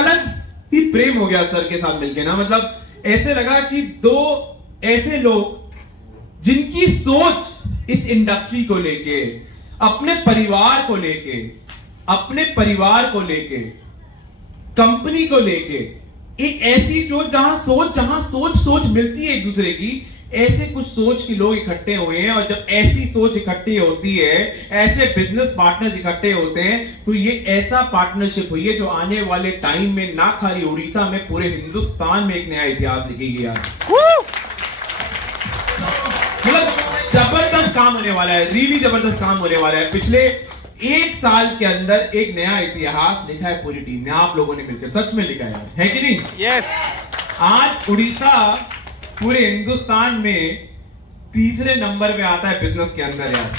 अलग ही प्रेम हो गया सर के साथ मिलके ना। मतलब ऐसे लगा कि दो ऐसे लोग जिनकी सोच इस इंडस्ट्री को लेके, अपने परिवार को लेके, अपने परिवार को लेके, कंपनी को लेके, एक ऐसी जहां सोच मिलती है एक दूसरे की, ऐसे कुछ सोच के लोग इकट्ठे हुए हैं। और जब ऐसी सोच इकट्ठी होती है, ऐसे बिजनेस पार्टनर्स इकट्ठे होते हैं, तो ये ऐसा पार्टनरशिप हुई है जो आने वाले टाइम में ना खाली उड़ीसा में, पूरे हिंदुस्तान में एक नया इतिहास लिखेगी यार। मतलब जबरदस्त काम होने वाला है, रियली जबरदस्त काम होने वाला है। पिछले 1 साल के अंदर एक नया इतिहास लिखा है पूरी टीम ने, आप लोगों ने मिलकर। सच में लिखा है कि नहीं? यस। आज उड़ीसा पूरे हिंदुस्तान में 3रे नंबर पे आता है बिजनेस के अंदर यार।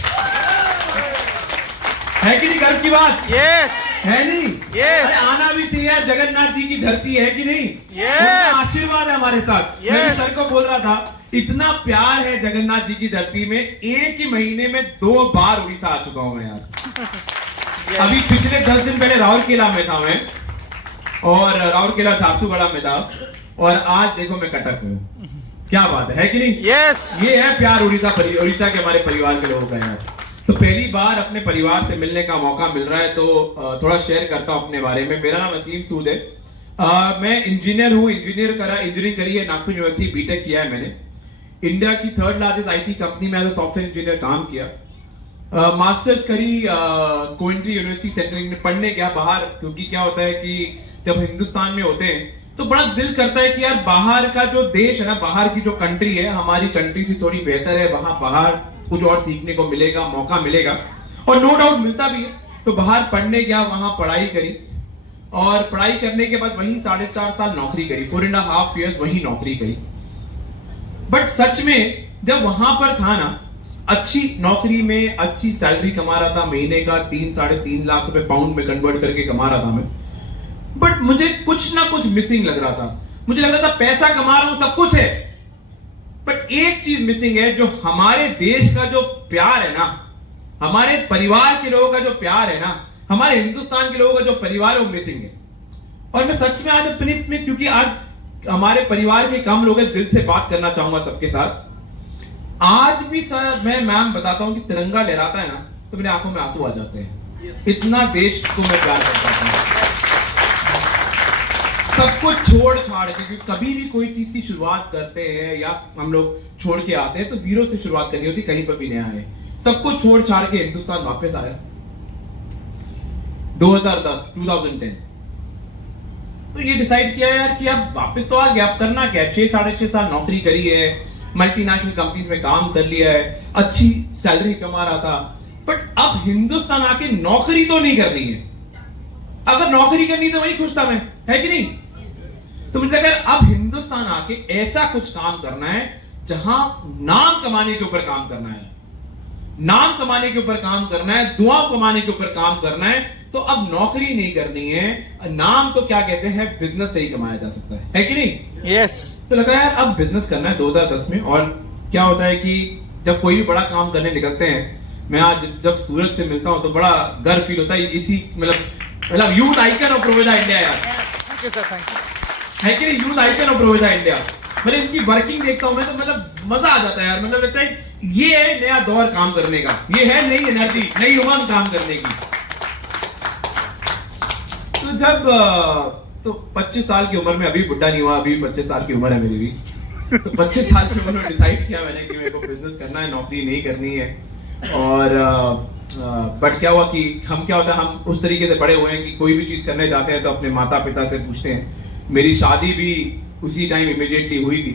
है कि नहीं गर्व की बात? यस। है नहीं? यस। आना भी चाहिए, जगन्नाथ जी की धरती है कि नहीं? यस। आशीर्वाद है हमारे साथ। मैं सर को बोल रहा था, इतना प्यार है जगन्नाथ जी की धरती में, एक ही महीने में 2 बार उड़ीसा आ चुका हूं मैं यार। अभी पिछले 10 दिन पहले राउरकेला में था मैं, और राउरकेला झारसुगुड़ा में था, और आज देखो मैं कटक में हूं। क्या बात है कि नहीं? यस। ये है प्यार उड़ीसा के हमारे परिवार के लोगों का यार। तो पहली बार अपने परिवार से मिलने का मौका मिल रहा है, तो थोड़ा शेयर करता हूं अपने बारे में। मेरा नाम असीम सूद है, मैं इंजीनियर हूं। इंजीनियरिंग करी है नागपुर यूनिवर्सिटी, बीटेक किया है मैंने। इंडिया की 3rd लार्जेस्ट आईटी कंपनी में एज अ सॉफ्टवेयर इंजीनियर काम किया। मास्टर्स करी कोवेंट्री यूनिवर्सिटी सेंट्रल में, पढ़ने गया बाहर, क्योंकि क्या होता है कि जब हिंदुस्तान में होते हैं तो बड़ा दिल करता है कि यार बाहर का जो देश है ना, बाहर की जो कंट्री है, हमारी कंट्री से थोड़ी बेहतर है, वहां बाहर कुछ और सीखने को मिलेगा, मौका मिलेगा, और नो डाउट मिलता भी है। तो बाहर पढ़ने गया, वहां पढ़ाई करी, और पढ़ाई करने के बाद वहीं 4.5 साल नौकरी करी, 4.5 years वहीं नौकरी करी। बट सच में जब वहां पर था ना, अच्छी नौकरी में अच्छी सैलरी कमा रहा था, महीने का 3-3.5 लाख रुपए पाउंड में कन्वर्ट करके कमा रहा था मैं। बट मुझे कुछ ना कुछ मिसिंग लग रहा था। मुझे लग रहा था पैसा कमा रहा हूं, सब कुछ है, बट एक चीज मिसिंग है, जो हमारे देश का जो प्यार है ना, हमारे परिवार के लोगों का जो प्यार है ना, हमारे हिंदुस्तान के लोगों का जो परिवार है, वो मिसिंग है। और मैं सच में आज अपने क्योंकि आज हमारे परिवार के कम लोग हैं, दिल से बात करना चाहूंगा सबके साथ। आज भी सर मैं मैम बताता हूं कि तिरंगा लहराता है ना, तो मेरी आंखों में आंसू आ जाते हैं। इतना देश को मैं प्यार करता हूं, सब कुछ छोड़ छाड़ के। क्योंकि कभी भी कोई चीज की शुरुआत करते हैं या हम लोग छोड़ के आते हैं, तो 0 से शुरुआत करनी होती, कहीं पर भी नया है। सब कुछ छोड़ छाड़ के हिंदुस्तान वापस आया 2010 तो ये डिसाइड किया यार कि अब वापस तो आ गया, अब करना क्या है। 6-6.5 साल नौकरी करी है, मल्टीनेशनल कंपनीज में काम कर लिया है, अच्छी सैलरी कमा रहा था, बट अब हिंदुस्तान आके नौकरी तो नहीं करनी है। अगर नौकरी करनी तो वही खुश था मैं, है कि नहीं? तो मुझे अगर अब हिंदुस्तान आके ऐसा कुछ काम करना है जहां नाम कमाने के ऊपर काम करना है, नाम कमाने के ऊपर काम करना है, दुआ कमाने के ऊपर काम करना है, तो अब नौकरी नहीं करनी है। नाम तो क्या कहते हैं, बिजनेस से ही कमाया जा सकता है कि नहीं? यस। तो लगा यार अब बिजनेस करना है 2010 में। और क्या होता है कि जब कोई भी बड़ा काम करने निकलते हैं, मैं आज जब सूरज से मिलता हूं तो बड़ा गर्व फील होता है। इसी मतलब यूथ आइकन ऑफ प्रोविडा इंडिया यार, thank you sir, thank you. है कि नहीं? यूथ आइकन ऑफ प्रोविडा इंडिया, मतलब इनकी वर्किंग देखता हूं मैं तो मतलब मजा आ जाता है यार। मतलब लगता है ये है नया दौर काम करने का, ये है नई एनर्जी, नई उमंग काम करने की। तो जब तो 25 साल की उम्र में, अभी बुढ़ा नहीं हुआ, अभी 25 साल की उम्र है मेरी भी, तो 25 साल की उम्र में डिसाइड किया मैंने कि मेरे को बिजनेस करना है, नौकरी नहीं करनी है। और बट क्या हुआ कि क्या होता है, हम उस तरीके से बड़े हुए हैं कि कोई भी चीज करने जाते हैं तो अपने माता पिता से पूछते हैं। मेरी शादी भी उसी टाइम इमीडिएटली हुई थी,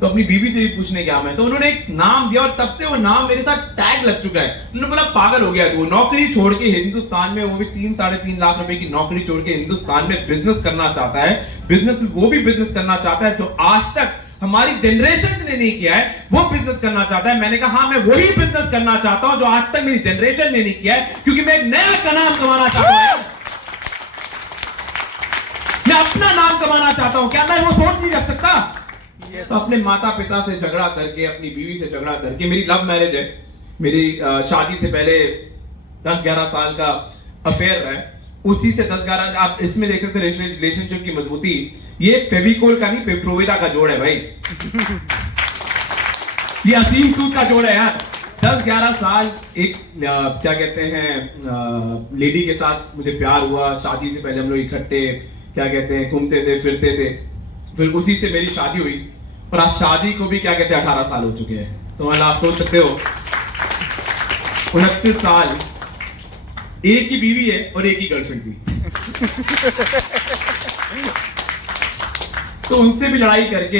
तो अपनी बीवी से भी पूछने गया मैं, तो उन्होंने एक नाम दिया, और तब से वो नाम मेरे साथ टैग लग चुका है। उन्होंने बोला पागल हो गया तू, नौकरी छोड़ के हिंदुस्तान में, वो भी 3-3.5 लाख रुपए की नौकरी छोड़ के हिंदुस्तान में बिजनेस करना चाहता है। बिजनेस वो भी बिजनेस करना चाहता है जो आज तक हमारी जनरेशन ने नहीं किया है, वो बिजनेस करना चाहता है। मैंने कहा हाँ, मैं वही बिजनेस करना चाहता हूं जो आज तक मेरी जनरेशन ने नहीं किया है, क्योंकि मैं एक नया का नाम कमाना चाहता हूं, मैं अपना नाम कमाना चाहता हूं। क्या मैं वो सोच नहीं रख सकता? yes. तो अपने माता पिता से झगड़ा करके, अपनी बीवी से झगड़ा करके, मेरी लव मैरिज है, मेरी शादी से पहले 10-11 साल का अफेयर है, उसी से 10-11 आप इसमें देख सकते हैं रिलेशनशिप की मजबूती। ये फेविकोल का नहीं, प्रोविदा का जोड़ है भाई। ये असीम सूद का जोड़ है यार। 10-11 साल एक क्या कहते हैं लेडी के साथ मुझे प्यार हुआ। शादी से पहले हम लोग इकट्ठे क्या कहते हैं घूमते थे, फिरते थे। फिर उसी से मेरी शादी हुई और आज शादी को भी क्या कहते हैं 18 साल हो चुके हैं। तो मतलब आप सोच सकते हो 29 साल, एक ही बीवी है और एक ही गर्लफ्रेंड थी। तो उनसे भी लड़ाई करके,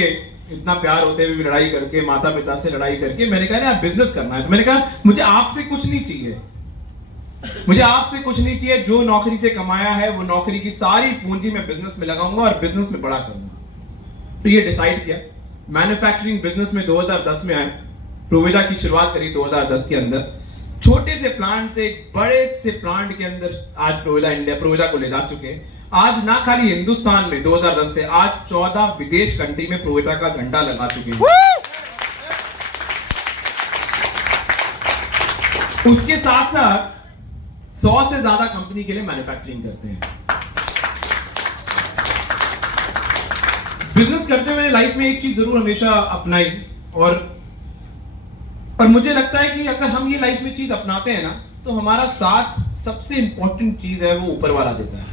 इतना प्यार होते हुए भी लड़ाई करके, माता पिता से लड़ाई करके मैंने कहा ना बिजनेस करना है। तो मैंने कहा मुझे आपसे कुछ नहीं चाहिए, मुझे आपसे कुछ नहीं चाहिए। जो नौकरी से कमाया है वो नौकरी की सारी पूंजी मैं बिजनेस में लगाऊंगा और बिजनेस में बड़ा करूंगा। तो ये डिसाइड किया। मैन्युफैक्चरिंग बिजनेस में 2010 में आए। प्रोविदा की शुरुआत करी 2010 के अंदर। छोटे से प्लांट से बड़े से प्लांट के अंदर आज प्रोविदा को ले जा चुके हैं। आज ना खाली हिंदुस्तान में 2010 से आज 14 विदेश कंट्री में प्रोविदा का झंडा लगा चुके हैं। उसके साथ साथ 100 से ज्यादा कंपनी के लिए मैन्युफैक्चरिंग करते हैं। बिजनेस करते हुए लाइफ में एक चीज जरूर हमेशा अपनाई और मुझे लगता है कि अगर हम ये लाइफ में चीज अपनाते हैं ना तो हमारा साथ सबसे इंपॉर्टेंट चीज है वो ऊपर वाला देता है।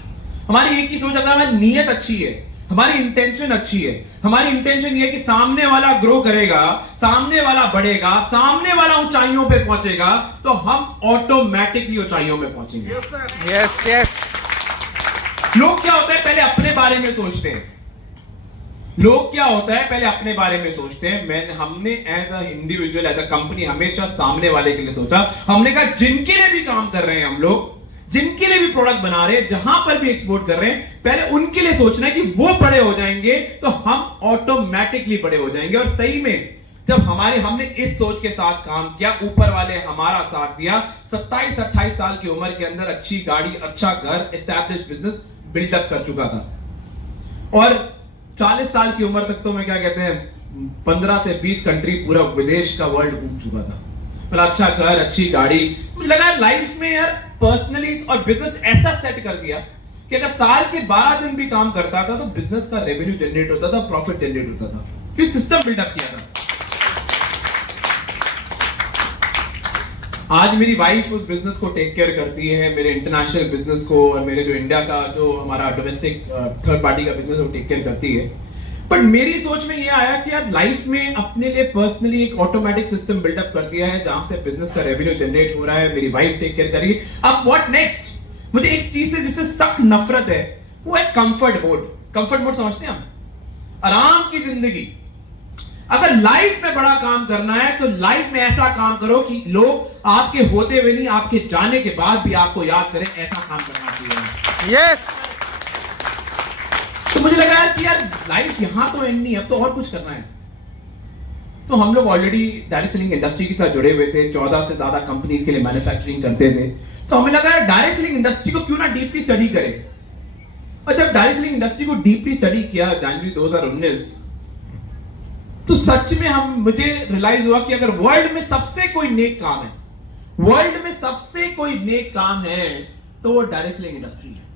हमारी एक ही सोच, अगर हमारी नीयत अच्छी है, हमारी इंटेंशन अच्छी है, हमारी इंटेंशन ये है कि सामने वाला ग्रो करेगा, सामने वाला बढ़ेगा, सामने वाला ऊंचाइयों पे पहुंचेगा, तो हम ऑटोमेटिकली ऊंचाइयों में पहुंचेंगे। Yes yes. लोग क्या होता है पहले अपने बारे में सोचते हैं। लोग क्या होता है पहले अपने बारे में सोचते हैं। हमने as a individual, as a company हमेशा सामने वाले के लिए सोचा। हमने कहा जिनके लिए भी काम कर रहे हैं हम लोग, जिनके लिए भी प्रोडक्ट बना रहे हैं, जहां पर भी एक्सपोर्ट कर रहे हैं, पहले उनके लिए सोचना है कि वो बड़े हो जाएंगे तो हम ऑटोमेटिकली बड़े हो जाएंगे। और सही में जब हमने इस सोच के साथ काम किया, ऊपर वाले हमारा साथ दिया। 27-28 साल की उम्र के अंदर अच्छी गाड़ी, अच्छा घर, एस्टैब्लिश बिजनेस बिल्डअप कर चुका था। और 40 साल की उम्र तक तो मैं क्या कहते हैं 15 से 20 कंट्री, पूरा विदेश का वर्ल्ड घूम चुका था। मतलब अच्छा घर, अच्छी गाड़ी। मुझे लगा लाइफ में यार पर्सनली और बिजनेस ऐसा सेट कर दिया कि अगर साल के 12 दिन भी काम करता था तो बिजनेस का रेवेन्यू जनरेट होता था, प्रॉफिट जनरेट होता था। फिर सिस्टम बिल्डअप किया था। आज मेरी वाइफ उस बिजनेस को टेक केयर करती है, मेरे इंटरनेशनल बिजनेस को, और मेरे जो इंडिया का जो हमारा डोमेस्टिक थर्ड पार्टी का बिजनेस वो टेक केयर करती है। बट मेरी सोच में ये आया कि यार लाइफ में अपने लिए पर्सनली एक ऑटोमेटिक सिस्टम बिल्डअप कर दिया है जहां से बिजनेस का रेवेन्यू जनरेट हो रहा है, मेरी वाइफ टेक केयर करेगी। अब व्हाट नेक्स्ट? मुझे एक चीज से जिससे सख्त नफरत है वो है कंफर्ट मोड। कंफर्ट मोड समझते हैं हम? आराम की जिंदगी। अगर लाइफ में बड़ा काम करना है तो लाइफ में ऐसा काम करो कि लोग आपके होते हुए नहीं, आपके जाने के बाद भी आपको याद करें। ऐसा काम करना चाहिए। यस। तो मुझे लगा कि यार लाइफ यहां तो एंड नहीं, अब तो और कुछ करना है। तो हम लोग ऑलरेडी डायरेक्ट सेलिंग इंडस्ट्री के साथ जुड़े हुए थे, 14 से ज्यादा कंपनीज के लिए मैन्युफैक्चरिंग करते थे। तो हमें लगा डायरेक्ट सेलिंग इंडस्ट्री को क्यों ना डीपली स्टडी करें। और जब डायरेक्ट सेलिंग इंडस्ट्री को डीपली स्टडी किया जनवरी 2019, तो सच में मुझे रियलाइज हुआ कि अगर वर्ल्ड में सबसे कोई नेक काम है, वर्ल्ड में सबसे कोई नेक काम है तो वो डायरेक्ट सेलिंग इंडस्ट्री है।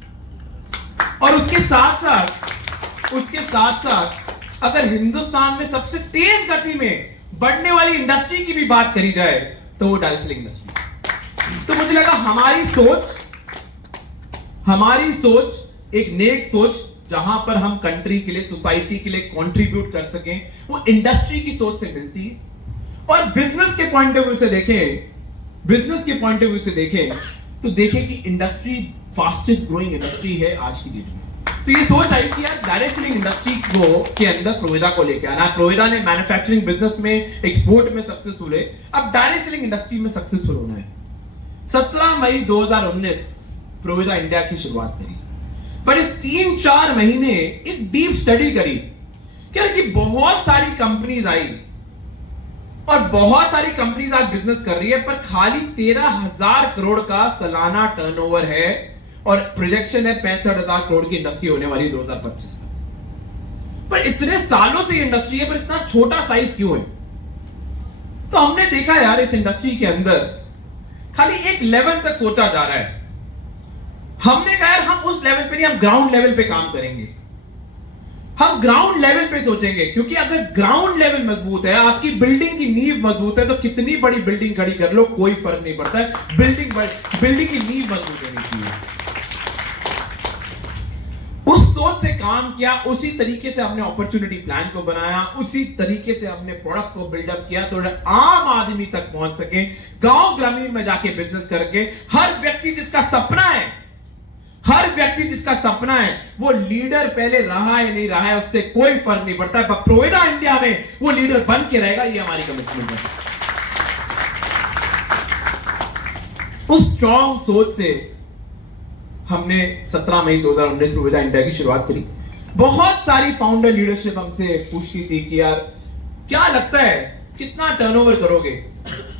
और उसके साथ साथ अगर हिंदुस्तान में सबसे तेज गति में बढ़ने वाली इंडस्ट्री की भी बात करी जाए तो वो डायरेक्ट सेलिंग इंडस्ट्री। तो मुझे लगा हमारी सोच एक नेक सोच, जहां पर हम कंट्री के लिए, सोसाइटी के लिए कंट्रीब्यूट कर सकें, वो इंडस्ट्री की सोच से मिलती है। और बिजनेस के पॉइंट ऑफ व्यू से देखें तो देखें कि इंडस्ट्री फास्टेस्ट ग्रोइंग इंडस्ट्री है आज की डेट में। तो ये सोच आई कि यार डायरेक्ट सेलिंग इंडस्ट्री के अंदर प्रोविदा को लेकर आना। प्रोविदा ने मैन्युफैक्चरिंग बिजनेस में, एक्सपोर्ट में सक्सेसफुल है, अब डायरेक्ट सेलिंग इंडस्ट्री में सक्सेसफुल होना है। 17 मई 2019 प्रोविदा इंडिया की शुरुआत करी। पर इस 3-4 महीने एक डीप स्टडी करी कि बहुत सारी कंपनीज आई और बहुत सारी कंपनीज आज बिजनेस कर रही है, पर खाली 13,000 करोड़ का सालाना टर्नओवर है और प्रोजेक्शन है 65,000 करोड़ की इंडस्ट्री होने वाली 2025 में। पर इतने सालों से इंडस्ट्री है, पर इतना छोटा साइज क्यों है? तो हमने देखा यार इस इंडस्ट्री के अंदर खाली एक लेवल तक सोचा जा रहा है। हमने कहा यार हम उस लेवल पे नहीं, हम ग्राउंड लेवल पे काम करेंगे, हम ग्राउंड लेवल पे सोचेंगे, क्योंकि अगर ग्राउंड लेवल मजबूत है, आपकी बिल्डिंग की नींव मजबूत है, तो कितनी बड़ी बिल्डिंग खड़ी कर लो कोई फर्क नहीं पड़ता है। बिल्डिंग की नींव मजबूत होनी चाहिए। उस सोच से काम किया, उसी तरीके से हमने अपॉर्चुनिटी प्लान को बनाया, उसी तरीके से हमने प्रोडक्ट को बिल्डअप किया, सो आम आदमी तक पहुंच सके, गांव ग्रामीण में जाके बिजनेस करके। हर व्यक्ति जिसका सपना है, हर व्यक्ति जिसका सपना है, वो लीडर पहले रहा है नहीं रहा है उससे कोई फर्क नहीं पड़ता है, प्रोविडा इंडिया में वो लीडर बन के रहेगा, ये हमारी कमिटमेंट है। उस स्ट्रॉन्ग सोच से हमने 17 मई 2019 प्रोविडा इंडिया की शुरुआत करी। बहुत सारी फाउंडर लीडरशिप हमसे पूछती थी कि यार क्या लगता है कितना टर्नओवर करोगे।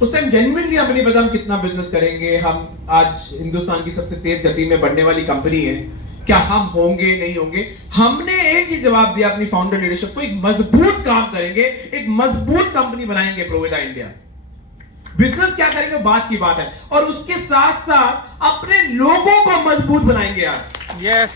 उस टाइम जेन्युइनली हमें नहीं पता हम कितना बिजनेस करेंगे। हम आज हिंदुस्तान की सबसे तेज गति में बढ़ने वाली कंपनी है, क्या हम होंगे नहीं होंगे। हमने एक ही जवाब दिया अपनी फाउंडर लीडरशिप को, एक मजबूत काम करेंगे, एक मजबूत कंपनी बनाएंगे प्रोविडा इंडिया। बिजनेस क्या करेंगे बात की बात है, और उसके साथ साथ अपने लोगों को मजबूत बनाएंगे यार। यस।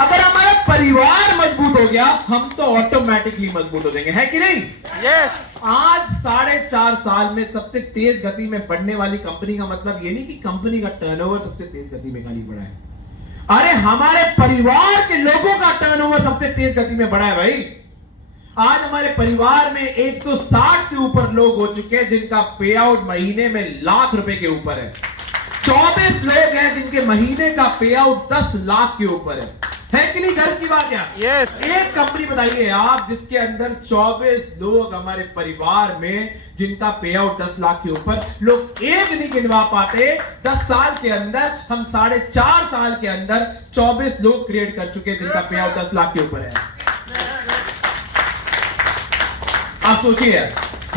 अगर हमारा परिवार मजबूत हो गया, हम तो ऑटोमेटिकली मजबूत हो जाएंगे, है कि नहीं? यस। आज 4.5 साल में सबसे तेज गति में बढ़ने वाली कंपनी का मतलब ये नहीं कि कंपनी का टर्नओवर सबसे तेज गति में खाली बढ़ा है। अरे हमारे परिवार के लोगों का टर्नओवर सबसे तेज गति में बढ़ा है भाई। आज हमारे परिवार में 160 से ऊपर लोग हो चुके हैं जिनका पे आउट महीने में लाख रुपए के ऊपर है। 24 लोग हैं जिनके महीने का पे आउट 10 लाख के ऊपर है कि नहीं? गर्व की बात है। यस। एक कंपनी बताइए आप जिसके अंदर 24 लोग हमारे परिवार में जिनका पे आउट 10 लाख के ऊपर, लोग एक नहीं गिनवा पाते। 10 साल के अंदर हम 4.5 साल के अंदर 24 लोग क्रिएट कर चुके हैं जिनका पे आउट 10 लाख के ऊपर है। आप सोचिए,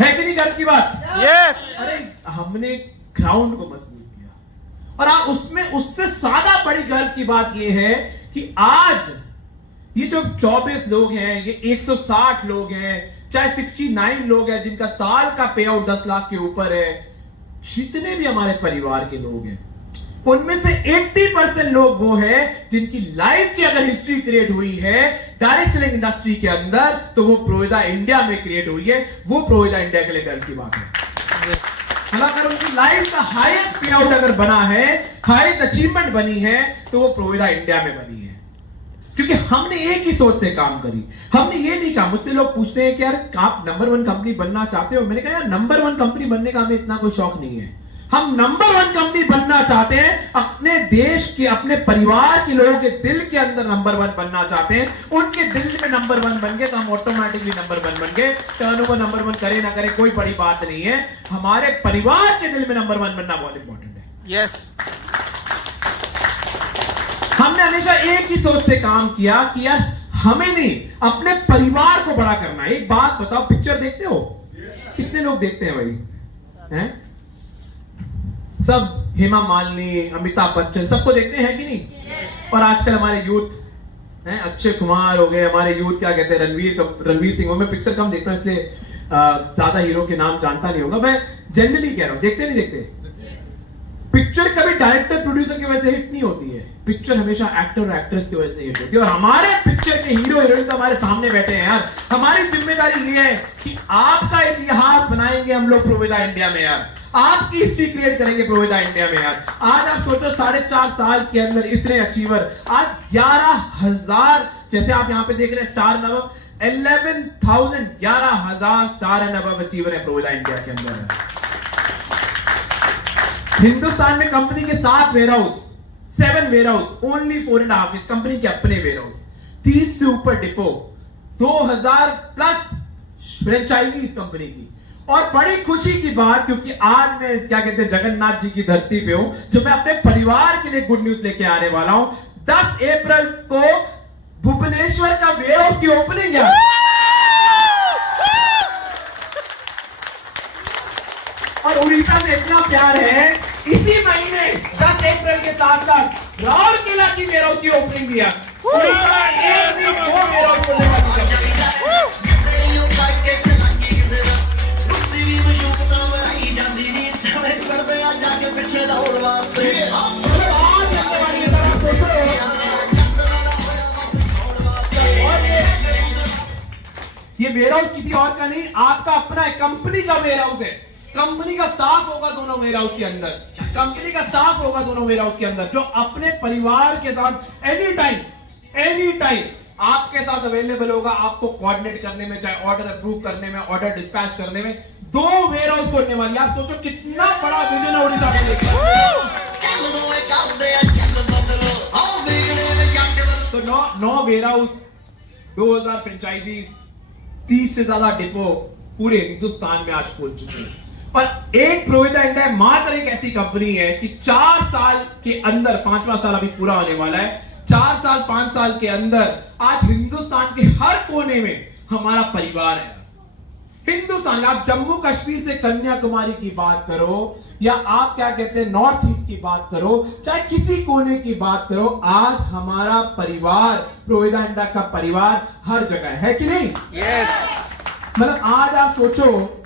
है कि नहीं गर्व की बात? यस। अरे हमने ग्राउंड को मजबूत किया, और आप उसमें उससे ज्यादा बड़ी गर्व की बात यह है कि आज ये जो 24 लोग हैं, ये 160 लोग हैं, चाहे 69 लोग हैं जिनका साल का पे आउट 10 लाख के ऊपर है, जितने भी हमारे परिवार के लोग हैं उनमें से 80% लोग वो हैं जिनकी लाइफ की अगर हिस्ट्री क्रिएट हुई है डायरेक्ट सेलिंग इंडस्ट्री के अंदर, तो वो प्रोविडा इंडिया में क्रिएट हुई है। वो प्रोविडा इंडिया के लिए गर्व की बात है। अगर उनकी लाइफ का हाईएस्ट पे आउट अगर बना है, हाईएस्ट अचीवमेंट बनी है, तो वो प्रोविडा इंडिया में बनी है, क्योंकि हमने एक ही सोच से काम करी। हमने ये नहीं कहा, मुझसे लोग पूछते हैं कि यार आप नंबर 1 कंपनी बनना चाहते हो। मैंने कहा यार नंबर 1 कंपनी बनने का हमें इतना कोई शौक नहीं है। हम नंबर 1 कंपनी बनना चाहते हैं, अपने देश के, अपने परिवार के लोगों के दिल के अंदर नंबर 1 बनना चाहते हैं। उनके दिल में नंबर 1 बन गए तो हम ऑटोमेटिकली नंबर 1 बन गए। टर्नओवर नंबर 1 करे ना करे कोई बड़ी बात नहीं है, हमारे परिवार के दिल में नंबर 1 बनना बहुत इंपॉर्टेंट है। यस। हमने हमेशा एक ही सोच से काम किया कि यार हमें नहीं, अपने परिवार को बड़ा करना है। एक बात बताओ, पिक्चर देखते हो? कितने लोग देखते हैं भाई? हैं? सब हेमा मालिनी, अमिताभ बच्चन, सबको देखते हैं कि नहीं? और आजकल हमारे यूथ हैं, अक्षय कुमार हो गए, हमारे यूथ क्या कहते हैं, रणवीर सिंह हो। मैं पिक्चर कम देखता हूं इसलिए ज्यादा हीरो के नाम जानता नहीं होगा। मैं जनरली कह रहा हूं, देखते नहीं देखते? पिक्चर कभी डायरेक्टर प्रोड्यूसर की वजह से हिट नहीं होती है, पिक्चर हमेशा एक्टर और एक्ट्रेस की वजह से हिट होती है। और हमारे पिक्चर के हीरो हीरोइन तो हमारे सामने बैठे हैं यार। हमारी जिम्मेदारी ये है कि आपका इतिहास बनाएंगे हम लोग प्रोविडा इंडिया में यार, आपकी हिस्ट्री क्रिएट करेंगे प्रोविडा इंडिया में यार। आज आप सोचो 4.5 साल के अंदर इतने अचीवर, आज 11,000, जैसे आप यहां पे देख रहे हैं star and above, 11,000 star and above achiever है प्रोविडा इंडिया के अंदर। हिंदुस्तान में कंपनी के 7 वेयरहाउस, 7 वेयरहाउस, ओनली 4.5 इस कंपनी के अपने वेयरहाउस, 30 से ऊपर डिपो, 2000 प्लस फ्रेंचाइजी कंपनी की। और बड़ी खुशी की बात, क्योंकि आज मैं क्या कहते हैं जगन्नाथ जी की धरती पे हूं, जो मैं अपने परिवार के लिए गुड न्यूज लेके आने वाला हूं। 10 अप्रैल को भुवनेश्वर का वेयरहाउस की ओपनिंग है। और उड़ीसा में इतना प्यार है, इसी महीने 10 अप्रैल के साथ साथ राउरकेला की वेयरहाउस की ओपनिंग किया। उड़ीसा एक भी 2 वेयरहाउस खोलने वाली ये वेयर हाउस किसी और का नहीं, आपका अपना है, कंपनी का वेयर हाउस है। कंपनी का स्टाफ होगा दोनों वेयर हाउस के अंदर, कंपनी का स्टाफ होगा दोनों वेयर हाउस के अंदर, जो अपने परिवार के साथ एनी टाइम आपके साथ अवेलेबल होगा, आपको कोऑर्डिनेट करने में, चाहे ऑर्डर अप्रूव करने में, ऑर्डर डिस्पैच करने में। 2 वेयर हाउस खोलने वाली, आप सोचो कितना बड़ा विजन है उड़ीसा के लिए। तो 9 वेयर हाउस, 2000 फ्रेंचाइजीज, 30 से ज्यादा डिपो पूरे हिंदुस्तान में आज खोल चुके हैं। और एक प्रोविदा इंडिया मात्र एक ऐसी कंपनी है कि 4 साल के अंदर, 5वां साल अभी पूरा होने वाला है, 4 साल 5 साल के अंदर आज हिंदुस्तान के हर कोने में हमारा परिवार है। हिंदुस्तान, आप जम्मू कश्मीर से कन्याकुमारी की बात करो, या आप क्या कहते हैं नॉर्थ ईस्ट की बात करो, चाहे किसी कोने की बात करो, आज हमारा परिवार, प्रोविदा इंडिया का परिवार हर जगह है कि नहीं? Yes. मतलब आज आप सोचो,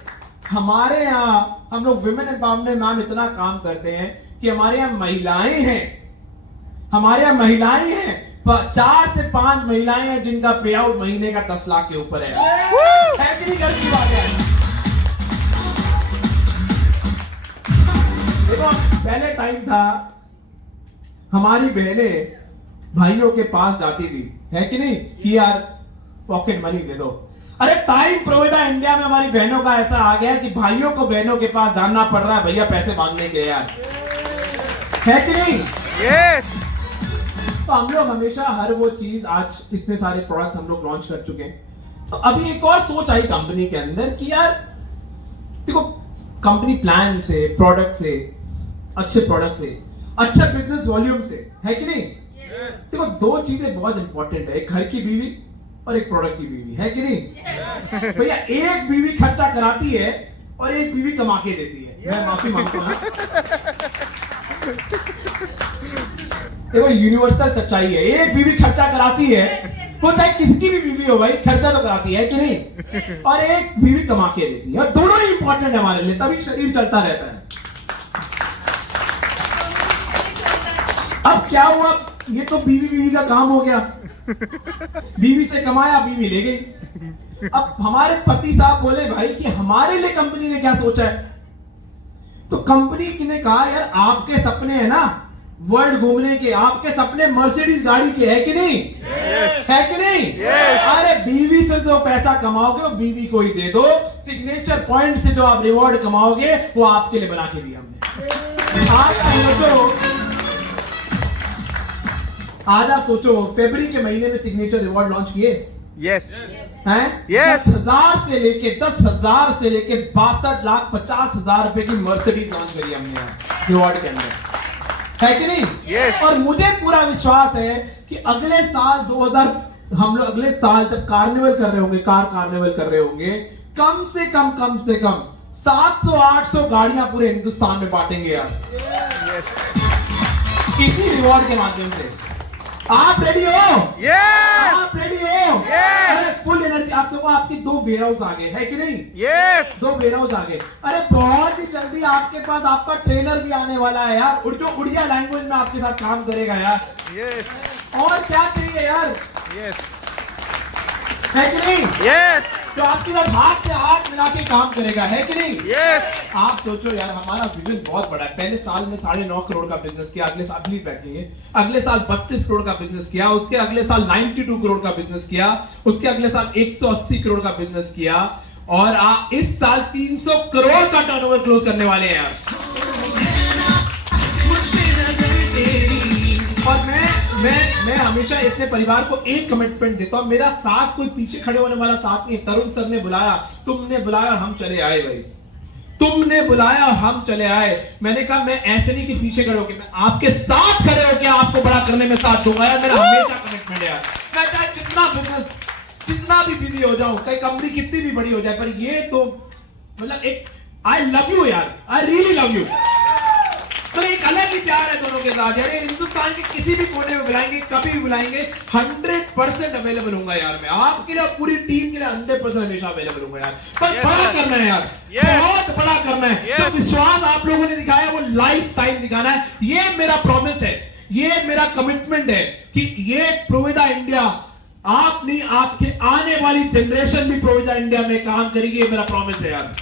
हमारे यहाँ हम लोग विमेन एम्पावरमेंट में हम इतना काम करते हैं कि हमारे यहाँ महिलाएं हैं, 4 से 5 महिलाएं हैं जिनका पे आउट महीने का 10 लाख के ऊपर है कि नहीं? घर की बात है। देखो पहले टाइम था, हमारी बहनें भाइयों के पास जाती थी, है कि नहीं, कि यार पॉकेट मनी दे दो। अरे टाइम प्रोविदा इंडिया में हमारी बहनों का ऐसा आ गया कि भाइयों को बहनों के पास जाना पड़ रहा है, भैया पैसे मांगने के, यार है कि नहीं? Yes. तो हम लोग हमेशा हर वो चीज, आज इतने सारे प्रोडक्ट्स हम लोग लॉन्च कर चुके हैं। तो अभी एक और सोच आई कंपनी के अंदर कि यार देखो, कंपनी प्लान से, प्रोडक्ट से, अच्छे प्रोडक्ट से, अच्छा बिजनेस वॉल्यूम से, है कि नहीं? देखो 2 चीजें बहुत इंपॉर्टेंट है, एक घर की बीवी और एक प्रोडक्ट की बीवी, है कि नहीं? भैया एक बीवी खर्चा कराती है और एक बीवी कमा के देती है। मैं माफी मांगता हूं। देखो यूनिवर्सल सच्चाई है, एक बीवी खर्चा कराती है, वो चाहे किसकी भी बीवी हो भाई, खर्चा तो कराती है कि नहीं? और एक बीवी कमा के देती है, और दोनों ही इंपॉर्टेंट है हमारे लिए, तभी शरीर चलता रहता है। अब क्या हुआ, ये तो बीवी का काम हो गया, बीवी से कमाया, बीवी ले गई। अब हमारे पति साहब बोले भाई कि हमारे लिए कंपनी ने क्या सोचा है? तो कंपनी ने कहा यार आपके सपने हैं ना वर्ल्ड घूमने के, आपके सपने मर्सिडीज गाड़ी के, है कि नहीं? है कि नहीं? अरे बीवी से जो पैसा कमाओगे वो बीवी को ही दे दो, सिग्नेचर पॉइंट से जो आप रिवॉर्ड कमाओगे वो आपके लिए बना के दिया हमने। आज आप सोचो फरवरी के महीने में सिग्नेचर रिवॉर्ड लॉन्च किए हैं? Yes. 10,000 से लेके 62,50,000 रुपए की मर्सिडीज लॉन्च करी हमने रिवॉर्ड के अंदर, है कि नहीं? Yes. और मुझे पूरा विश्वास है कि अगले साल 2000 हम लोग अगले साल तक कार्निवल कर रहे होंगे, कार कार्निवल कर रहे होंगे, कम से कम 700-800 गाड़ियां पूरे हिंदुस्तान में बांटेंगे यार, इसी रिवॉर्ड के माध्यम से। आप रेडी हो? आप रेडी हो? अरे फुल एनर्जी। आप देखो आपकी 2 वेयर हाउस आ गए, है कि नहीं? 2 वेयर हाउस आ गए। अरे बहुत ही जल्दी आपके पास आपका ट्रेनर भी आने वाला है यार, जो उड़िया लैंग्वेज में आपके साथ काम करेगा यार। और क्या चाहिए यार? है कि नहीं? जो आपके साथ हाथ से हाथ मिला के काम करेगा, है कि नहीं? आप सोचो यार, हमारा विजन बहुत बड़ा है। पहले साल में 9.5 करोड़ का बिजनेस किया, अगले साल प्लीज बैठिए, अगले साल 32 करोड़ का बिजनेस किया, उसके अगले साल 92 करोड़ का बिजनेस किया, उसके अगले साल 180 करोड़ का बिजनेस किया, और इस साल 300 करोड़ का टर्नओवर क्लोज करने वाले हैं यार। और मैं हमेशा अपने परिवार को एक कमिटमेंट देता हूं, मेरा साथ कोई पीछे खड़े होने वाला साथ नहीं। तरुण सर ने बुलाया, तुमने बुलाया और हम चले आए भाई, तुमने बुलाया और हम चले आए। मैंने कहा मैं ऐसे नहीं कि पीछे खड़े होकर, मैं आपके साथ खड़े होकर आपको बड़ा करने में साथ दूंगा यार, मेरा हमेशा कमिटमेंट है यार। मैं चाहे कितना बिजनेस, कितना भी बिजी हो जाऊं, कई कंपनी कितनी भी बड़ी हो जाए, पर ये तो मतलब एक आई लव यू यार, आई रियली लव यू। तो एक अलग ही प्यार है दोनों के साथ यार। हिंदुस्तान के किसी भी कोने में बुलाएंगे, कभी भी बुलाएंगे, 100% अवेलेबल होऊंगा यार मैं आपके लिए, पूरी टीम के लिए 100% हमेशा अवेलेबल होऊंगा यार। पर बड़ा करना है यार, बहुत बड़ा करना है। तो विश्वास आप लोगों ने दिखाया वो लाइफ टाइम दिखाना है। ये मेरा प्रॉमिस है, ये मेरा कमिटमेंट है कि ये प्रोविदा इंडिया आप नहीं, आपके आने वाली जनरेशन भी प्रोविडा इंडिया में काम करेगी, ये मेरा प्रॉमिस है यार।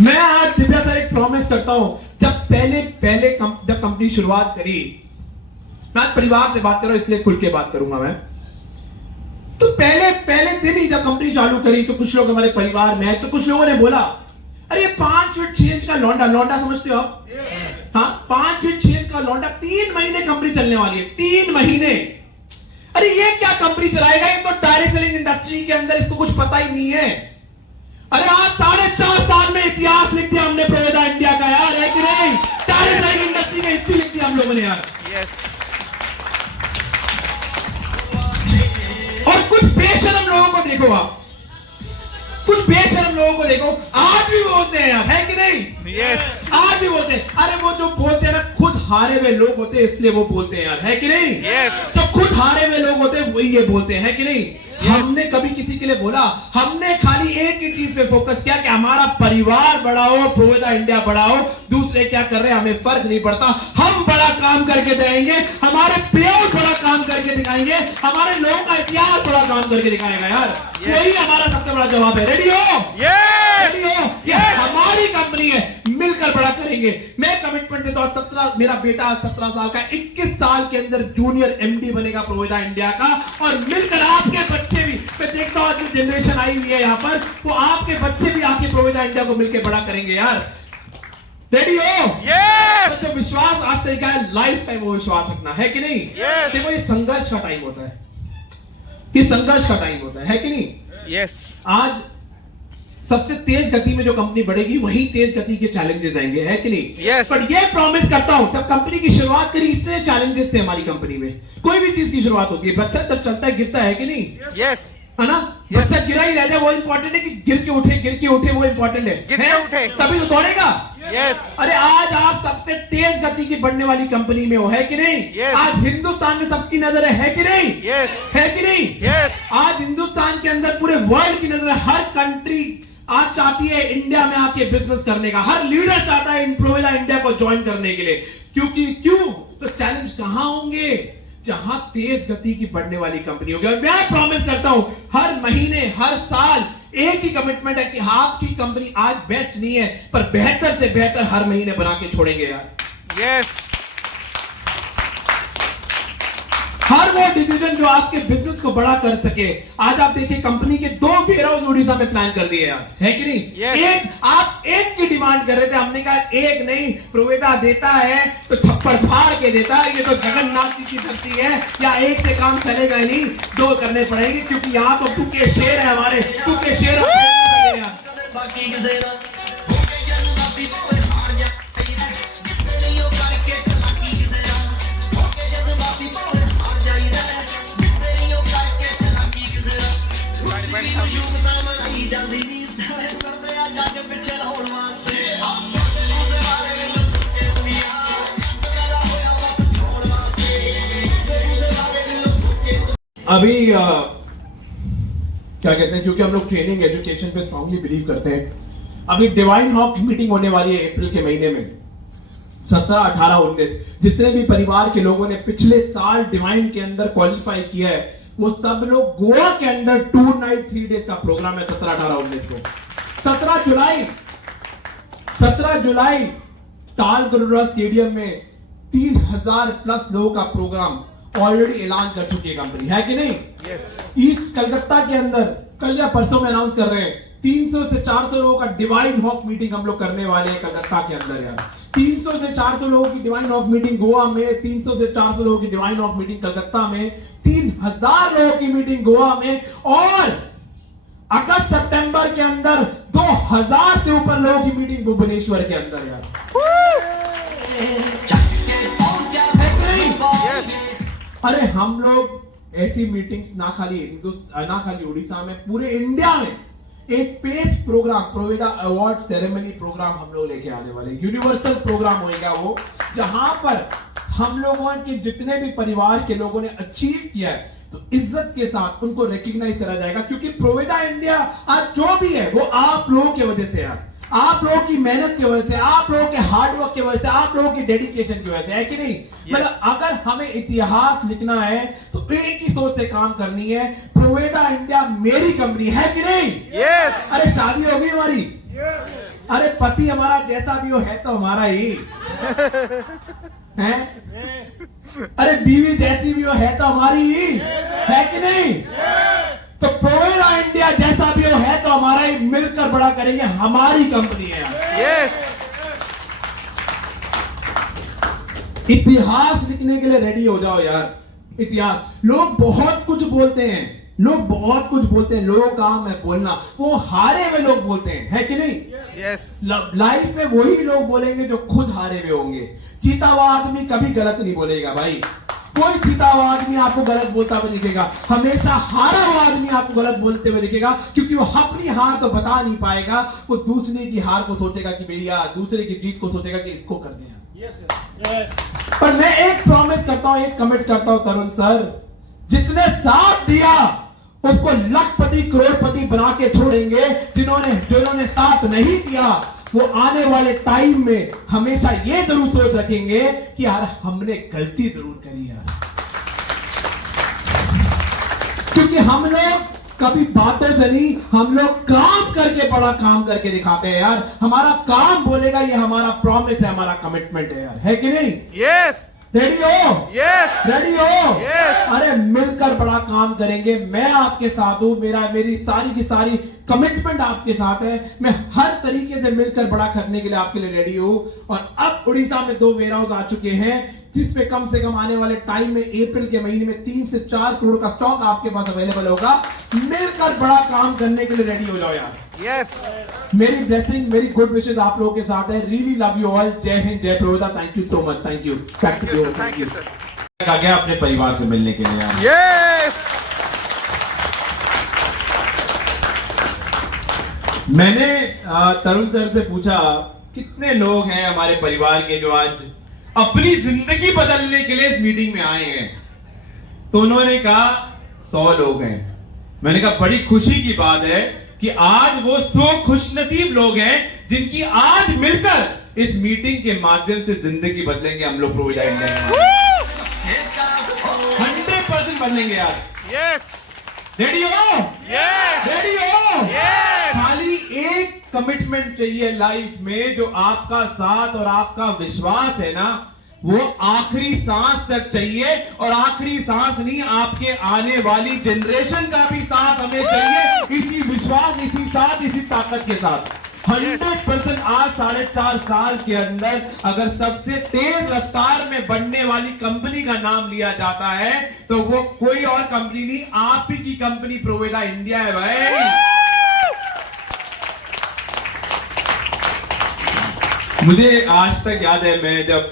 मैं आज दिव्या सर एक प्रॉमिस करता हूं, जब कंपनी शुरुआत करी, मैं आज परिवार से बात कर रहा हूं इसलिए खुल के बात करूंगा मैं, तो पहले दिन ही जब कंपनी चालू करी तो कुछ लोग हमारे परिवार में, तो कुछ लोगों ने बोला अरे 5 फीट 6 इंच का लौंडा समझते हो आप? हाँ, 5 फीट 6 इंच का लौंडा, 3 महीने कंपनी चलने वाली है, 3 महीने। अरे ये क्या कंपनी चलाएगा, ये तो टायर सेलिंग इंडस्ट्री के अंदर इसको कुछ पता ही नहीं है। अरे आज 4.5 साल में इतिहास लिख दिया हमने प्रोविडा इंडिया का यार, है कि नहीं? टायर सेलिंग इंडस्ट्री का हिस्ट्री लिख दिया हम लोगों ने यार। और कुछ बेशरम लोगों को देखो आप, कुछ बेशरम लोगों को देखो, आज भी बोलते हैं आप, है कि नहीं? यस। आज भी बोलते हैं। अरे वो जो बोलते हैं ना, खुद हारे हुए लोग होते हैं इसलिए वो बोलते हैं यार, है कि नहीं? यस। तो खुद हारे हुए लोग होते हैं वही ये बोलते हैं, है कि नहीं? हमने कभी किसी के लिए बोला? हमने खाली एक ही चीज पे फोकस किया कि हमारा परिवार बढ़ाओ, प्रोविडा इंडिया बढ़ाओ, दूसरे क्या कर रहे हैं हमें फर्क नहीं पड़ता, हम बड़ा काम करके देंगे, हमारे पेड़ बड़ा काम करके दिखाएंगे, हमारे लोगों का इतिहास बड़ा काम करके दिखाएगा यार। वही हमारा सबसे बड़ा जवाब है। रेडी हो? रेडी हो? ये हमारी कंपनी है, मिलकर बड़ा करेंगे। मैं कमिटमेंट देता हूं, 17 मेरा बेटा 17 साल का, 21 साल के अंदर जूनियर एमडी बनेगा प्रोविडा इंडिया का, और मिलकर आपके बच्चे भी, मैं देखता हूं जो जनरेशन आई हुई है यहाँ पर, वो आपके बच्चे भी आके प्रोविडा इंडिया को मिलकर बड़ा करेंगे यार। रेडी हो? यस। तो विश्वास आप तरीका है, लाइफ टाइम वो विश्वास रखना, है कि नहीं? देखो ये संघर्ष का टाइम होता है, ये संघर्ष का टाइम होता है कि नहीं? यस। आज सबसे तेज गति में जो कंपनी बढ़ेगी वही तेज गति के चैलेंजेस आएंगे, है कि नहीं? Yes. पर ये प्रॉमिस करता हूं, जब कंपनी की शुरुआत करी इतने चैलेंजेस थे हमारी कंपनी में। कोई भी चीज की शुरुआत होती है, बच्चा जब चलता है गिरता है कि नहीं? यस। है ना? बच्चा गिरा ही रह जाए वो इंपॉर्टेंट है कि गिर के उठे वो इंपॉर्टेंट है, गिर के उठे तभी तो दौड़ेगा। यस। अरे आज आप सबसे तेज गति की बढ़ने वाली कंपनी में हो, है कि नहीं? Yes. आज हिंदुस्तान में सबकी नजर है कि नहीं? यस। है कि नहीं? यस। आज हिंदुस्तान के अंदर पूरे वर्ल्ड की नजर है, हर कंट्री आज चाहती है इंडिया में आके बिजनेस करने का, हर लीडर चाहता है प्रोविडा इंडिया को ज्वाइन करने के लिए। क्यों? तो चैलेंज कहां होंगे? जहां तेज गति की बढ़ने वाली कंपनी होगी। और मैं प्रॉमिस करता हूं, हर महीने हर साल एक ही कमिटमेंट है कि आपकी कंपनी आज बेस्ट नहीं है पर बेहतर से बेहतर हर महीने बना के छोड़ेंगे यार। यस। हर वो डिसीजन जो आपके बिजनेस को बड़ा कर सके। आज आप देखिए कंपनी के 2 वेयर हाउस उड़ीसा में प्लान कर दिए यार, है कि नहीं? Yes. आप एक की डिमांड कर रहे थे, हमने कहा एक नहीं, प्रोविडा देता है तो थप्पड़ फाड़ के देता है, ये तो जगन्नाथ जी की धरती है, या एक से काम चलेगा नहीं, 2 करने पड़ेंगे, क्योंकि यहाँ तो तू के शेर है हमारे, तू के शेर अभी क्या कहते हैं, क्योंकि हम लोग ट्रेनिंग एजुकेशन पे स्ट्रांगली बिलीव करते हैं। अभी डिवाइन हॉक मीटिंग होने वाली है अप्रैल के महीने में, 17, 18, 19। जितने भी परिवार के लोगों ने पिछले साल डिवाइन के अंदर क्वालिफाई किया है, वो सब लोग गोवा के अंदर 2 नाइट 3 डेज का प्रोग्राम है 17, 18, 19 को। 17 जुलाई टाल गरुड़ा स्टेडियम में 3000 प्लस लोगों का प्रोग्राम ऑलरेडी ऐलान कर चुकी है कंपनी, है कि नहीं? यस। ईस्ट कलकत्ता के अंदर कल या परसों में अनाउंस कर रहे हैं 300 से 400 लोगों का डिवाइन हॉक मीटिंग हम लोग करने वाले हैं कलकत्ता के अंदर यार। 300 से 400 लोगों की डिवाइन हॉक मीटिंग गोवा में, 300 से 400 लोगों की डिवाइन हॉक मीटिंग कलकत्ता में, 3000 लोगों की मीटिंग गोवा में, और अगस्त सितंबर के अंदर 2000 से ऊपर लोगों की मीटिंग भुवनेश्वर के अंदर यार। अरे हम लोग ऐसी मीटिंग्स ना खाली उड़ीसा में, पूरे इंडिया में एक पेज प्रोग्राम, प्रोविडा अवार्ड सेरेमनी प्रोग्राम हम लोग लेके आने वाले। यूनिवर्सल प्रोग्राम होएगा वो, जहां पर हम लोगों के जितने भी परिवार के लोगों ने अचीव किया है तो इज्जत के साथ उनको रिकॉग्नाइज करा जाएगा, क्योंकि प्रोविडा इंडिया आज जो भी है वो आप लोगों की वजह से यार। आप लोगों की मेहनत की वजह से, आप लोगों के हार्डवर्क की वजह से, आप लोगों की डेडिकेशन की वजह से, है कि नहीं? मतलब अगर हमें इतिहास लिखना है तो एक ही सोच से काम करनी है, प्रोवेडा इंडिया मेरी कंपनी है कि नहीं? यस। अरे शादी हो गई हमारी, अरे पति हमारा जैसा भी हो है तो हमारा ही है, अरे बीवी जैसी भी हो है तो हमारी ही है कि नहीं? तो प्रोवेडा इंडिया जैसा भी हो है तो हमारा ही, मिलकर बड़ा करेंगे, हमारी कंपनी है। यस। इतिहास लिखने के लिए रेडी हो जाओ यार। इतिहास, लोग बहुत कुछ बोलते हैं, लोग बहुत कुछ बोलते हैं, लोगों का काम है बोलना, वो हारे हुए लोग बोलते हैं, है कि नहीं? यस। लाइफ में वही लोग बोलेंगे जो खुद हारे हुए होंगे। जीता हुआ आदमी कभी गलत नहीं बोलेगा भाई, कोई जीता हुआ आदमी आपको गलत बोलता हुआ दिखेगा, हमेशा हारा हुआ आदमी आपको गलत बोलते हुए दिखेगा, क्योंकि वो अपनी हार तो बता नहीं पाएगा, वो दूसरे की हार को सोचेगा कि भैया, दूसरे की जीत को सोचेगा कि इसको कर दें। पर मैं एक प्रॉमिस करता हूं, एक कमिट करता हूं तरुण सर, जिसने साथ दिया उसको लखपति करोड़पति बना के छोड़ेंगे, जिन्होंने साथ नहीं दिया वो आने वाले टाइम में हमेशा ये जरूर सोच रखेंगे कि यार हमने गलती जरूर करी यार। क्योंकि हम लोग कभी बातों से नहीं, हम लोग काम करके बड़ा काम करके दिखाते हैं यार। हमारा काम बोलेगा, ये हमारा प्रॉमिस है, हमारा कमिटमेंट है यार, है कि नहीं? यस। रेडी हो? यस। रेडी हो? Yes. अरे मिलकर बड़ा काम करेंगे, मैं आपके साथ हूं, मेरी सारी की सारी कमिटमेंट आपके साथ है, मैं हर तरीके से मिलकर बड़ा करने के लिए आपके लिए रेडी हूं। और अब उड़ीसा में 2 वेयर हाउस आ चुके हैं, जिसपे कम से कम आने वाले टाइम में, अप्रैल के महीने में 3 से 4 करोड़ का स्टॉक आपके पास अवेलेबल होगा। मिलकर बड़ा काम करने के लिए रेडी हो जाओ यार। यस। मेरी ब्लेसिंग, मेरी गुड विशेस आप लोगों के साथ है। Really love you all. जय हिंद, जय प्रोवेदा। Thank you so much. Thank you. Thank you sir. आ गया अपने परिवार से मिलने के लिए यार। यस। मैंने तरुण सर से पूछा कितने लोग हैं हमारे परिवार के जो आज अपनी जिंदगी बदलने के लिए इस मीटिंग में आए हैं, तो उन्होंने कहा 100 लोग हैं। मैंने कहा बड़ी खुशी की बात है कि आज वो 100 खुशनसीब लोग हैं जिनकी आज मिलकर इस मीटिंग के माध्यम से जिंदगी बदलेंगे। हम लोग प्रोवेडा इंडिया 100% बदलेंगे यार। यस। रेडी हो? यस। रेडी हो? यस। खाली एक कमिटमेंट चाहिए लाइफ में, जो आपका साथ और आपका विश्वास है ना, वो आखिरी सांस तक चाहिए। और आखिरी सांस नहीं, आपके आने वाली जनरेशन का भी साथ हमें चाहिए, इसी विश्वास, इसी साथ, इसी ताकत के साथ। 100% आज 4.5 साल के अंदर अगर सबसे तेज रफ्तार में बढ़ने वाली कंपनी का नाम लिया जाता है तो वो कोई और कंपनी नहीं, आप ही की कंपनी प्रोवेडा इंडिया है भाई। मुझे आज तक याद है, मैं जब